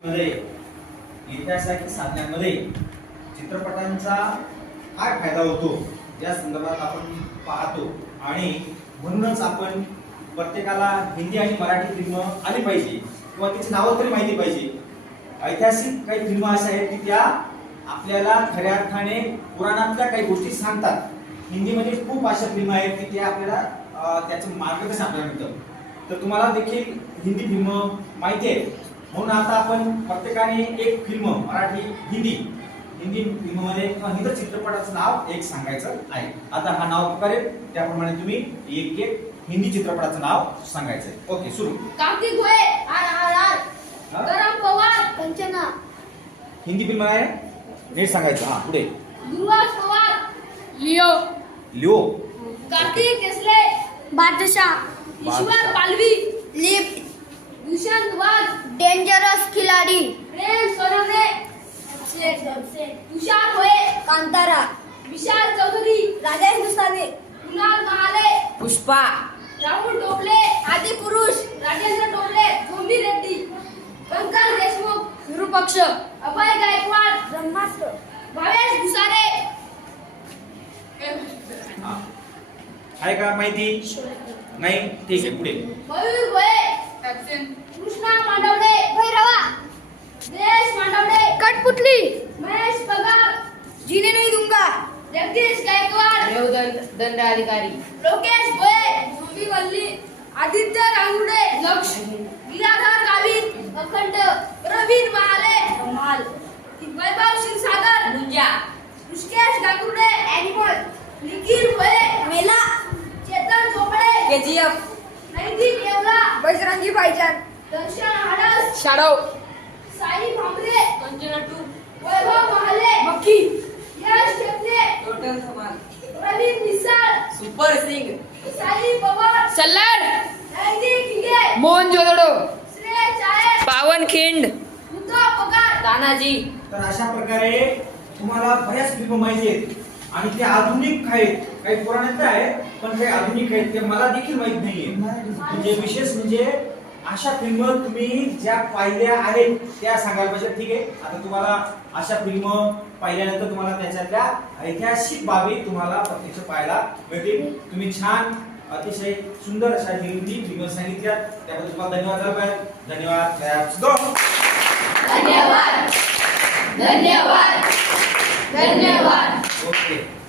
मध्ये ऐतिहासिक साधनांमध्ये चित्रपटांचा काय फायदा होतो या संदर्भात आपण पाहतो आणि म्हणूनच आपण प्रत्येकाला हिंदी आणि मराठी फिल्म आली पाहिजे किंवा त्याची नावं तरी माहिती पाहिजे। ऐतिहासिक काही फिल्म अशा आहेत की त्या आपल्याला खऱ्या अर्थाने पुराणातल्या काही गोष्टी सांगतात। हिंदीमध्ये खूप अशा फिल्म आहेत की त्या आपल्याला त्याचं मार्गदर्शन आपल्याला मिळतं। तर तुम्हाला देखील हिंदी फिल्म माहिती आहे, म्हणून आता आपण प्रत्येकाने एक फिल्म मराठी हिंदी फिल्ममध्ये हिंदी चित्रपटाचं नाव एक सांगायचं आहे। आता हा नाव करेल त्याप्रमाणे तुम्ही एक एक हिंदी चित्रपटाचं नाव सांगायचं आहे। ओके, सुरू। कार्तिक गोये RRR, गरम पवार कंचना। हिंदी फिल्म आहे, नीट सांगायचं। हा, पुढे। दुर्वास पवार लिओ। कार्तिक केसले बादशाह। ईश्वर पालवी लिफ्ट। भूषण वाज डेंजरस खिलाड़ी। प्रेम सोनवणे तुषार होए कांतारा। विशाल चौधरी राजा हिंदुस्तानी। कुणाल महाले पुष्पा। राहुल टोपले आदि पुरुष। राजेंद्र टोपले झोंबी रेड्डी। पंकज देशमुख विरूपक्ष। अभय गायकवाड ब्रह्मास्त्र। भावेश भुसारे आहे का माहिती? नाही, ठीक आहे, पुढे। मयूर गोये ॲब्सेंट। कृष्णा मांडवडे भैरवा। देश मांडवडे कठपुतली। महेश पगार जीने नहीं दूंगा। जगदीश गायकवाड दंडाधिकारी। लोकेश गोये झोंबी वल्ली। आदित्य रांगुडे लक्ष। गिराधर गावित अखंड। Pravin Mahale Kamaal. Vaibhav Kshirsagar Munjya. Hrishikesh Gangude Animal. Nikhil Goye Mela. Chetan Chopde KGF। Naitik Yevla Bajrangi Bhaijaan. Darshan Hadas Shadow. Sai Bhambare Kanchana 2। Vaibhav Mahale Makkhi. Yash Teple Total Dhamaal. Pravin Misal Super Singh. Sai Pawar Salaar. Naitik Hige Mohan जोदडो। श्रेय चाळे पावनखिंड। उद्धव पगार तानाजी। तर अशा प्रकारे तुम्हाला बऱ्याच फिल्म माहिती आहेत आणि ते आधुनिक आहेत, काही पुराणातल्या आहेत पण काही आधुनिक आहेत, ते मला देखील माहित नाहीये। म्हणजे विशेष म्हणजे अशा फिल्म तुम्ही ज्या पाहिल्या आहेत त्या सांगायला पाहिजे। ठीक आहे, आता तुम्हाला अशा फिल्म पाहिल्यानंतर तुम्हाला त्याच्यातल्या ऐतिहासिक बाबी तुम्हाला प्रत्यक्ष पाहायला मिळतील। तुम्ही छान अतिशय सुंदर अशा हिंदी फिल्म सांगितल्या, त्याबद्दल तुम्हाला धन्यवाद द्यायला पाहिजे। धन्यवाद। धन्यवाद धन्यवाद धन्यवाद। ओके।